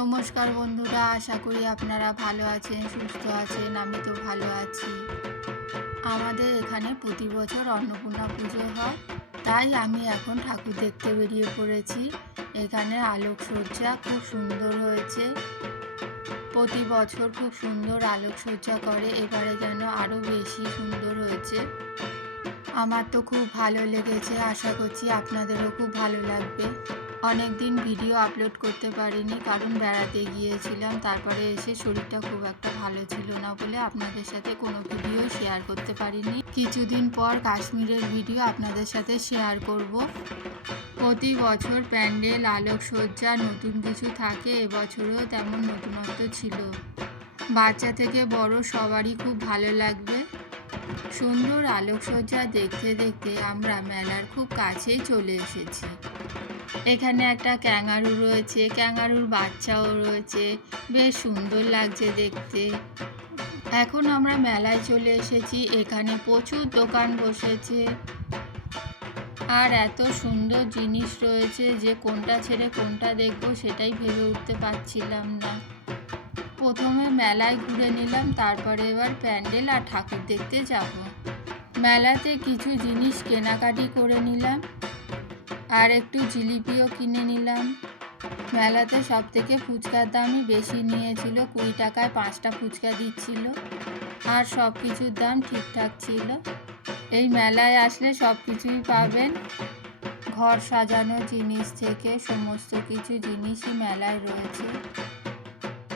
নমস্কার বন্ধুরা, আশা করি আপনারা ভালো আছেন, সুস্থ আছেন, আমি তো ভালো আছি। আমাদের এখানে প্রতি বছর অন্নপূর্ণা পুজো হয়, তাই আমি এখন ঠাকুর দেখতে বেরিয়ে পড়েছি। এখানে আলোকসজ্জা খুব সুন্দর হয়েছে। প্রতি বছর খুব সুন্দর আলোকসজ্জা করে, এবারে যেন আরও বেশি সুন্দর হয়েছে। আমার তো খুব ভালো লেগেছে, আশা করছি আপনাদেরও খুব ভালো লাগবে। অনেক দিন ভিডিও আপলোড করতে পারিনি, কারণ বেড়াতে গিয়েছিলাম, তারপরে এসে শরীরটা খুব একটা ভালো ছিল না বলে আপনাদের সাথে কোনো ভিডিও শেয়ার করতে পারিনি। কিছুদিন পর কাশ্মীরের ভিডিও আপনাদের সাথে শেয়ার করব। প্রতি বছর প্যান্ডেল, আলোকসজ্জা, নতুন কিছু থাকে, এবছরও তেমন নতুনত্ব ছিল। বাচ্চা থেকে বড় সবারই খুব ভালো লাগবে। সুন্দর আলোকসজ্জা দেখতে দেখতে আমরা মেলার খুব কাছেই চলে এসেছি। এখানে একটা ক্যাঙ্গারু রয়েছে, ক্যাঙ্গারুর বাচ্চাও রয়েছে, বেশ সুন্দর লাগছে দেখতে। এখন আমরা মেলায় চলে এসেছি, এখানে প্রচুর দোকান বসেছে। আর এত সুন্দর জিনিস রয়েছে যে কোনটা ছেড়ে কোনটা দেখব সেটাই ভেবে উঠতে পারছিলাম না। প্রথমে মেলায় ঘুরে নিলাম, তারপরে এবার প্যান্ডেল আর ঠাকুর দেখতে যাব। মেলাতে কিছু জিনিস কেনাকাটি করে নিলাম আর একটু জিলিপিও কিনে নিলাম। মেলাতে সব থেকে ফুচকার দামই বেশি নিয়েছিল, কুড়ি টাকায় পাঁচটা ফুচকা দিচ্ছিল আর সব কিছুর দাম ঠিকঠাক ছিল। এই মেলায় আসলে সব কিছুই পাবেন। ঘর সাজানো জিনিস থেকে সমস্ত কিছু জিনিসই মেলায় রয়েছে।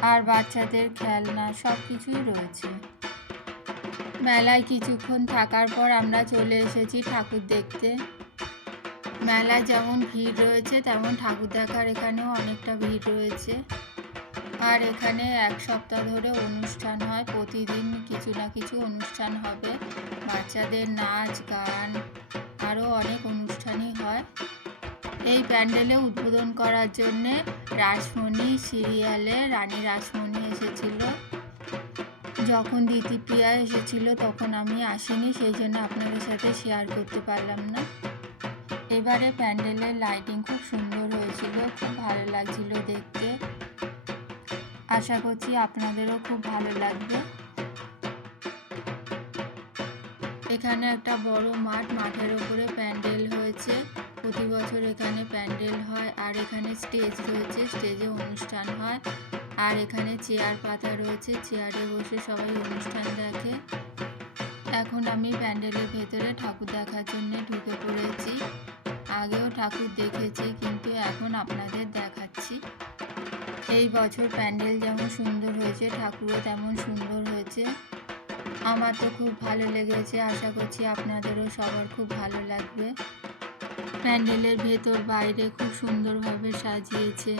আর বাচ্চাদের খেলনা সব কিছুই রয়েছে। মেলায় কিছুক্ষণ থাকার পর আমরা চলে এসেছি ঠাকুর দেখতে। মেলায় যেমন ভিড় রয়েছে, তেমন ঠাকুর দেখার এখানেও অনেকটা ভিড় রয়েছে। আর এখানে এক সপ্তাহ ধরে অনুষ্ঠান হয়, প্রতিদিন কিছু না কিছু অনুষ্ঠান হবে। বাচ্চাদের নাচ, গান, আরও অনেক অনুষ্ঠানই হয়। এই প্যান্ডেলে উদ্বোধন করার জন্যে রাসমণি সিরিয়ালে রানী রাসমণি এসেছিল। যখন দিতিপ্রিয়া এসেছিল, তখন আমি আসিনি, সেই জন্য আপনাদের সাথে শেয়ার করতে পারলাম না। এবারে প্যান্ডেলের লাইটিং খুব সুন্দর হয়েছিল, খুব ভালো লাগছিল দেখতে। আশা করছি আপনাদেরও খুব ভালো লাগবে। এখানে একটা বড় মাঠ, মাঠের ওপরে প্যান্ডেল হয়েছে। প্রতি বছর এখানে প্যান্ডেল হয়, আর এখানে স্টেজ রয়েছে, স্টেজে অনুষ্ঠান হয়, আর এখানে চেয়ার পাতা রয়েছে, চেয়ারে বসে সবাই অনুষ্ঠান দেখে। এখন আমি প্যান্ডেলের ভেতরে ঠাকুর দেখার জন্য ঢুকে পড়েছি। আগেও ঠাকুর দেখেছি, কিন্তু এখন আপনাদের দেখাচ্ছি। এই বছর প্যান্ডেল যেমন সুন্দর হয়েছে, ঠাকুরও তেমন সুন্দর হয়েছে। আমার তো খুব ভালো লেগেছে, আশা করছি আপনাদেরও সবার খুব ভালো লাগবে। প্যান্ডেলের ভেতর বাইরে খুব সুন্দরভাবে সাজিয়েছে।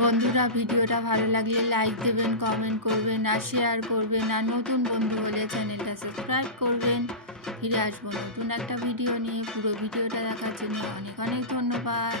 বন্ধুরা, ভিডিওটা ভালো লাগলে লাইক দেবেন কমেন্ট করবেন, আর শেয়ার করবেন, আর নতুন বন্ধু হলে চ্যানেলটা সাবস্ক্রাইব করবেন। ফিরে আসব নতুন একটা ভিডিও নিয়ে। পুরো ভিডিওটা দেখার জন্য অনেক অনেক ধন্যবাদ।